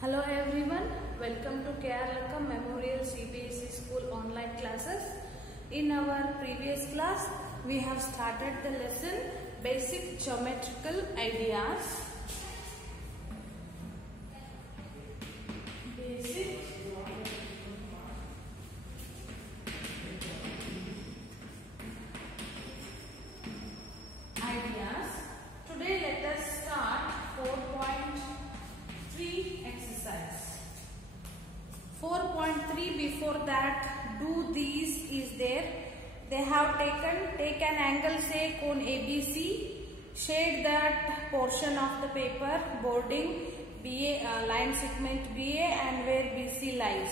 Hello everyone, welcome to KR Memorial CBSE School online classes. In our previous class, we have started the lesson Basic Geometrical Ideas. Basic Ideas. Today let us start 4.3 exercise. 4.3 before that, do these is there. They have take an angle, say cone ABC, shade that portion of the paper, boarding BA, line segment BA and where BC lies.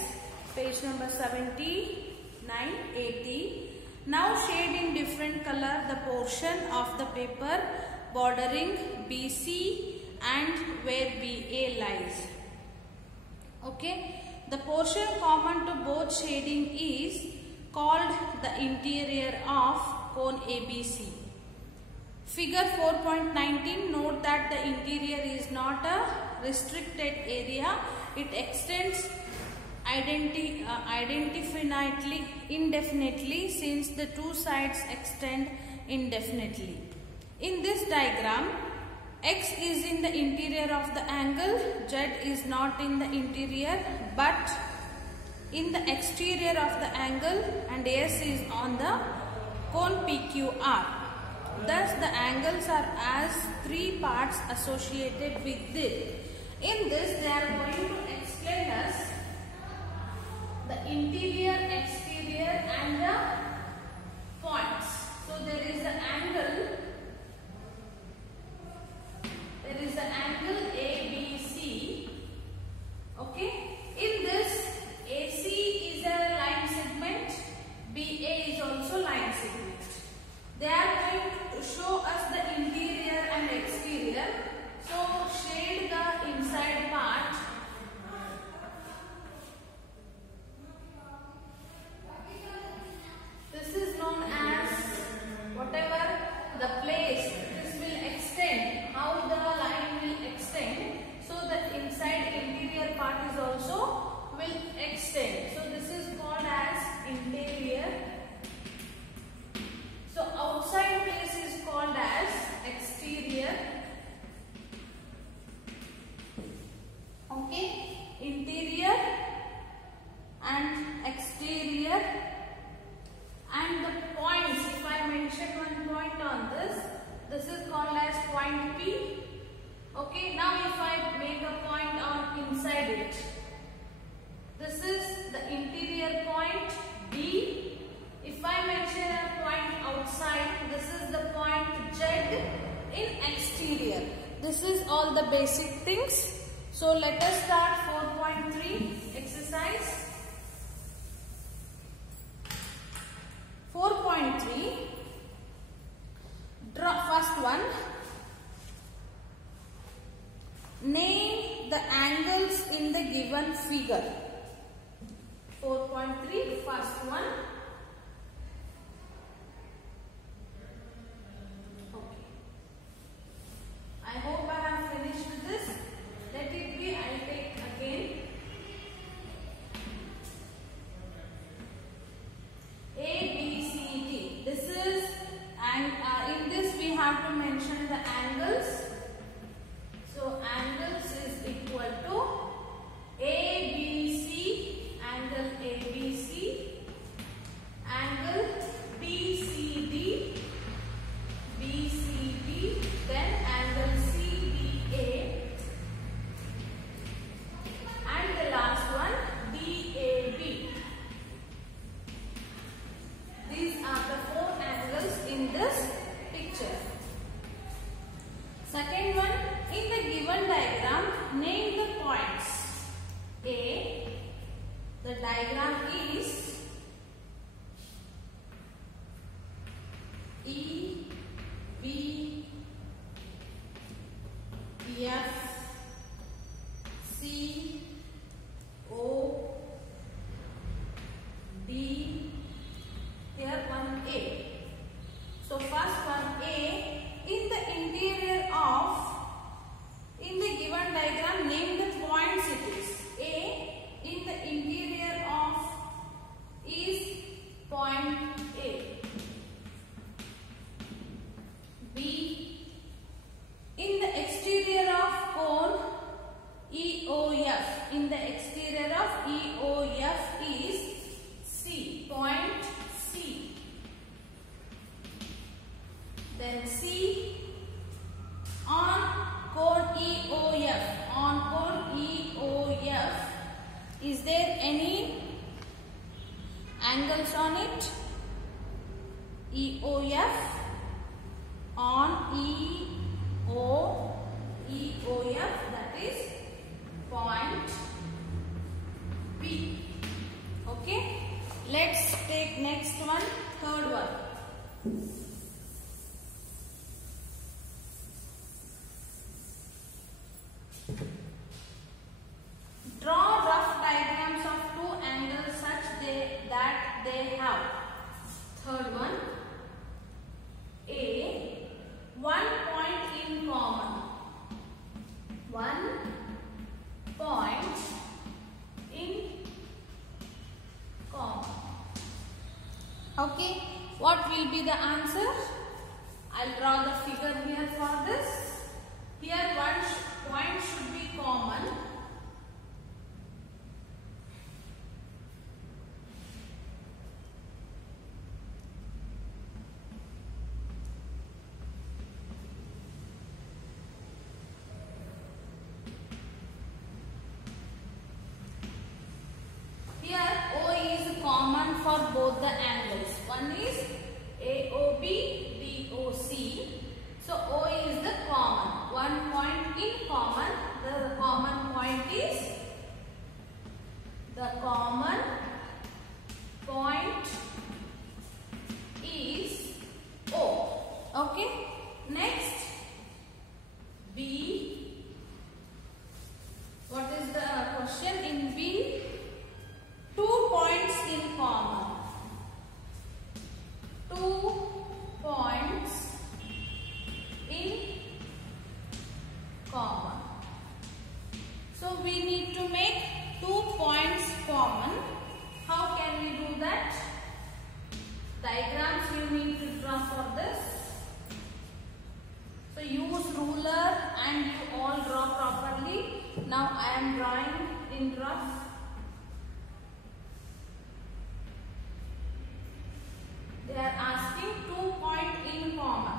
Page number 79, 80. Now shade in different color the portion of the paper bordering BC and where BA lies. Okay. The portion common to both shading is called the interior of cone ABC. Figure 4.19, note that the interior is not a restricted area. It extends indefinitely since the two sides extend indefinitely. In this diagram, X is in the interior of the angle, Z is not in the interior but in the exterior of the angle, and S is on the cone PQR. Thus the angles are as three parts associated with this. In this they are going to explain us the interior, exterior and the points. So there is the angle. There is the angle ABC. Okay. In this, AC is a line segment. BA is also line segment. They are going to show us the interior and exterior. So shade the inside part. This is known as whatever the place this will extend, how the line will extend. So the inside interior part is also will extend. So this is called as interior. So outside place is called as exterior. Okay, interior and exterior. And the points, if I mention one point on this is called as point P. Okay, now if I make a point on inside it, this is the interior point D. If I mention a point outside, this is the point Z in exterior. This is all the basic things. So let us start 4.3 exercise. 4.3, draw first one. Name the angles in the given figure. 4.3, first one. Okay. I hope I have finished this. Let it be, I will take again. A, B, C, D. This is, and in this we have to mention the angles. So angles is equal to ABC, angle ABC, angle BCD, BCD, then angle CBA, and the last one DAB. These are the four angles in this picture. Second one, in the given diagram, name the points. A, the diagram is E, B, F, C, O, D, here one A. So first one A, in the interior of, in the given diagram name the points it is. angles on it. EOF on EOF, that is point B. Okay, let's take next one, third one. Draw rough diagrams of two angles such that they have. Third one. A. One point in common. 1 point in common. Okay. What will be the answer? I'll draw the figure here for this. Here one point should be common. Common for both the angles. One is AOB, DOC. So O is the common. 1 point in common. The common point is O. Okay. Next, B. What is the question in B? 2 points in common. 2 points in common. So we need to make 2 points common. How can we do that? Diagrams you need to draw for this. So use ruler and you all draw properly. Now I am drawing in rough. They are asking 2 points in common.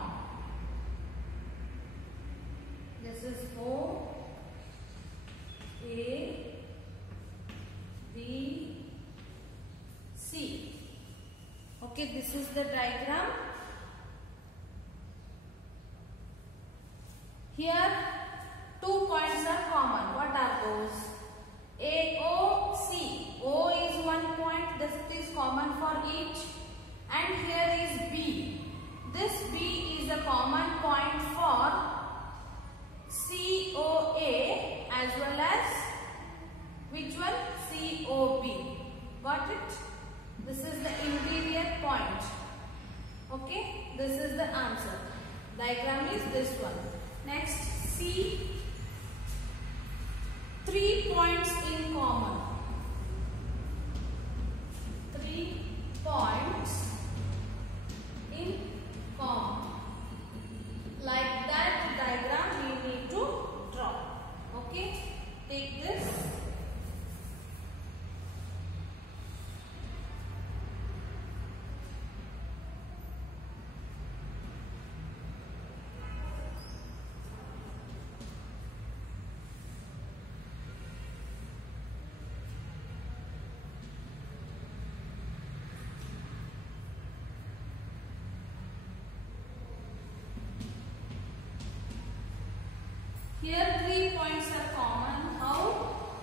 This is O, A, B, C. Okay, this is the diagram. Here 2 points are common. What are those? AOC. O is 1 point. This is common for each. And here is B. This B is a common point for COA as well as which one? COB. Got it? This is the interior point. Okay? This is the answer. Diagram is this one. Next, C. 3 points in common. 3 points in common. Like that diagram you need to draw. Okay, take this. Here 3 points are common. How?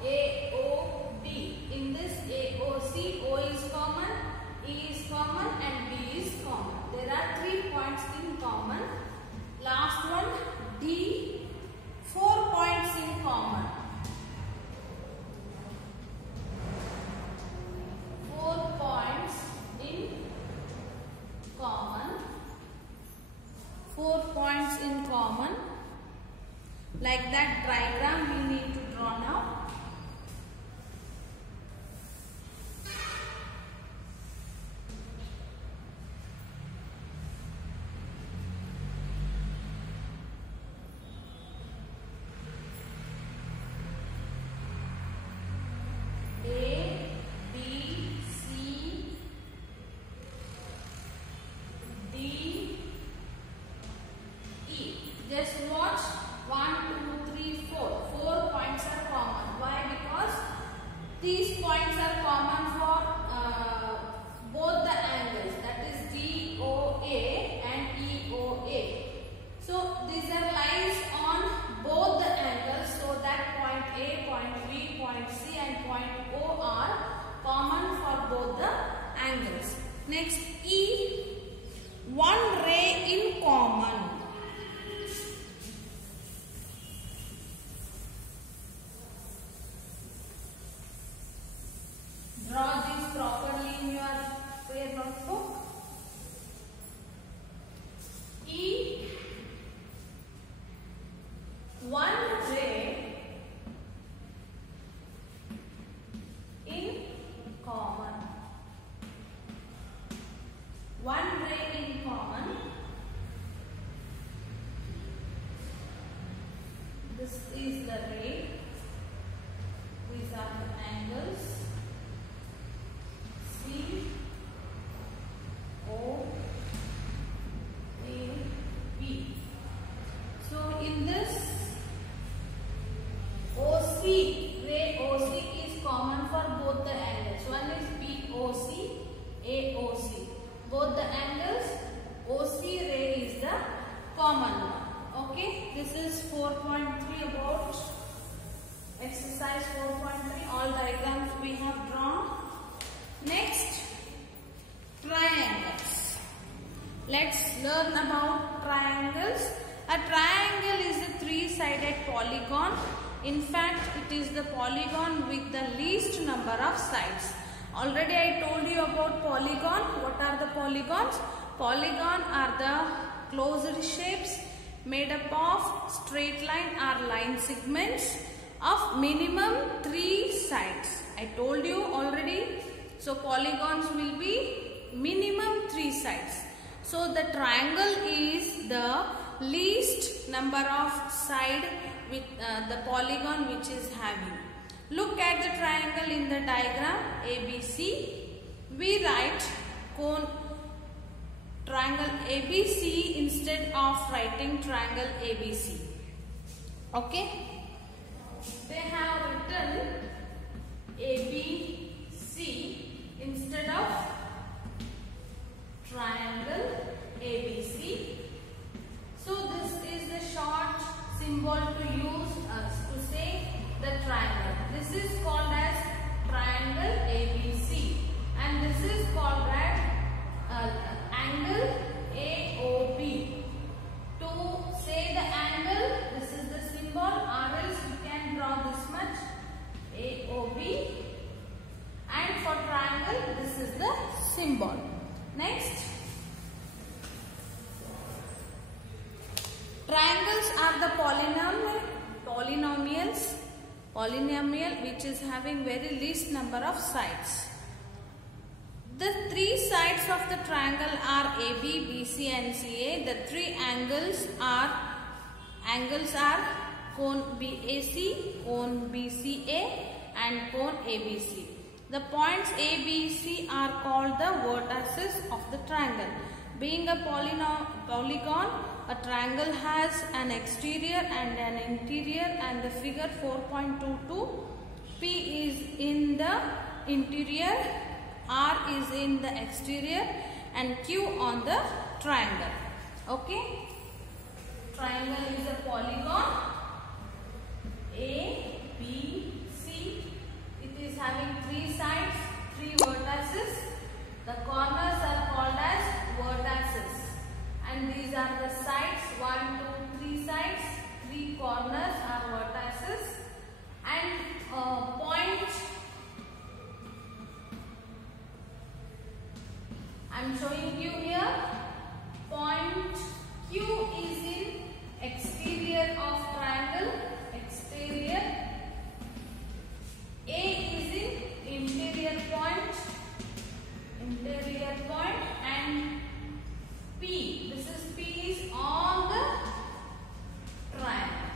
AOB. In this AOC, O is common, E is common and B is common. There are 3 points in common. Last one, D. 4 points in common. 4 points in common. 4 points in common. Like that diagram we need to draw now. Just watch 1, 2, 3, 4. 4 points are common. Why? Because these points are common for B Next, E, one ray in common. Draw this properly in your prayer notebook. E, one ray in common. One ray in common. This is the ray. These are the angles. C, O, A, B. So in this OC, ray OC is common for both the angles. One is BOC, AOC. Both the angles, OC ray is the common one. Okay, this is 4.3 about exercise 4.3. All diagrams we have drawn. Next, triangles. Let's learn about triangles. A triangle is a three-sided polygon. In fact, it is the polygon with the least number of sides. Already I told you about polygon. What are the polygons? Polygon are the closed shapes made up of straight line or line segments of minimum 3 sides. I told you already. So polygons will be minimum 3 sides. So the triangle is the least number of side with the polygon which is having. Look at the triangle in the diagram ABC. We write triangle ABC instead of writing triangle ABC. Okay? They have written ABC instead of triangle ABC. So this is the short symbol to use to say the triangle. This is called as triangle ABC, and this is called as angle AOB. To say the angle, this is the symbol, or else you can draw this much AOB, and for triangle this is the symbol. Next, triangles are the polynomial which is having very least number of sides. The 3 sides of the triangle are AB, BC and CA. The 3 angles are cone BAC, cone BCA and cone ABC. The points A, B, C are called the vertices of the triangle. Being a polygon, a triangle has an exterior and an interior, and the figure 4.22, P is in the interior, R is in the exterior and Q on the triangle. Okay? Triangle is a polygon A, B, C. It is having 3 sides, 3 vertices. The corners are called as vertices. And these are the sides, 1, 2, 3 sides, 3 corners are vertices. And point, I am showing you here, point Q is in exterior of triangle, exterior. A is in interior point, and P, this is P is on the triangle.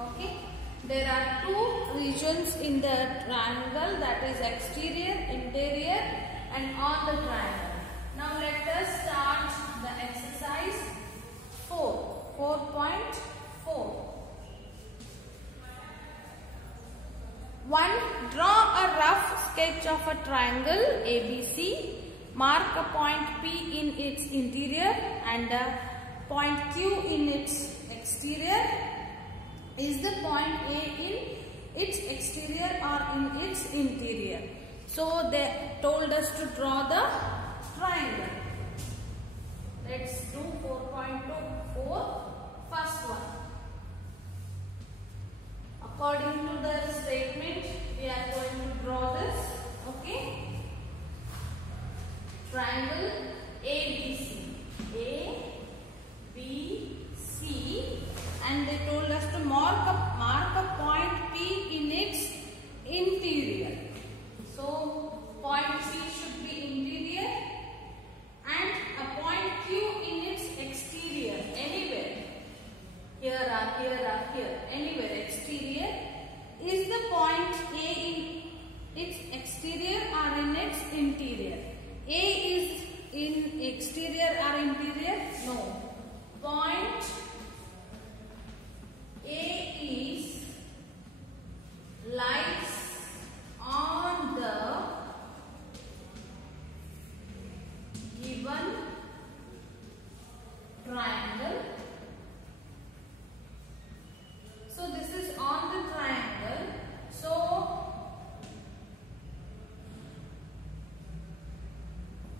Okay, there are 2 regions in the triangle, that is exterior, interior and on the triangle. Now let us start the exercise 4.4. 1. Draw a rough sketch of a triangle ABC. Mark a point P in its interior and a point Q in its exterior. Is the point A in its exterior or in its interior? So they told us to draw the triangle. Let's do 4.24. First one. According to the statement, we are going to draw this. Okay. Triangle ABC. A, B, C, and they told us to mark a point P in its interior. So point C should be interior and a point Q in its exterior, anywhere. Here, anywhere exterior. Is the point A in its exterior or in its interior? A is in exterior or interior? No. Point A is lies on the given triangle. So this is on the triangle. So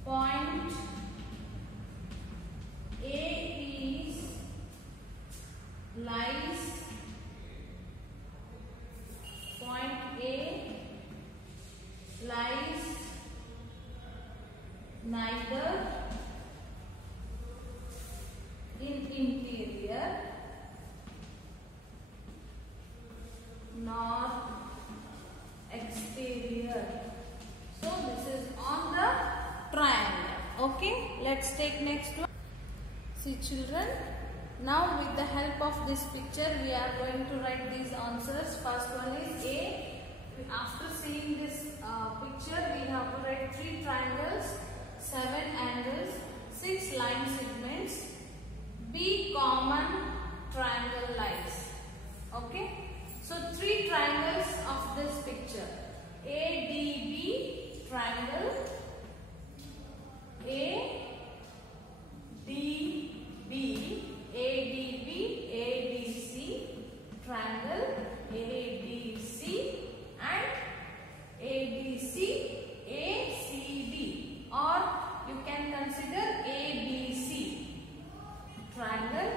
point A is lies. Point A lies neither in interior nor exterior. So this is on the triangle. Okay, let's take next one. See children, now with the help of this picture we are going to write these answers. First one is A. After seeing this picture, we have to write 3 triangles, 7 angles, 6 line segments. B, common triangle lies. Okay. So 3 triangles of this picture. ADB triangle. ADC triangle. ADC and ACD, or you can consider ABC triangle.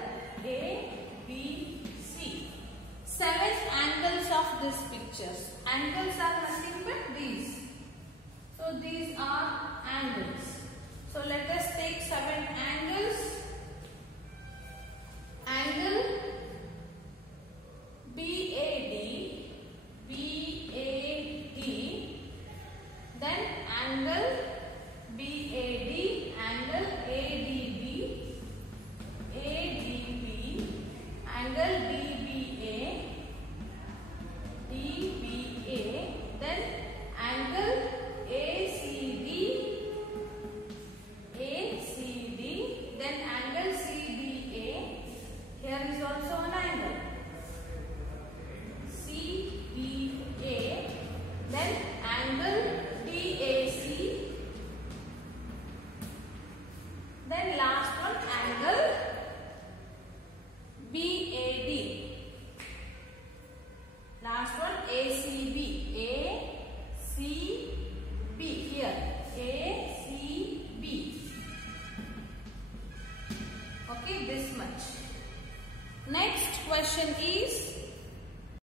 ABC. 7 angles of this pictures. Angles are nothing but these. So these are angles. So let us take 7 angles. Angle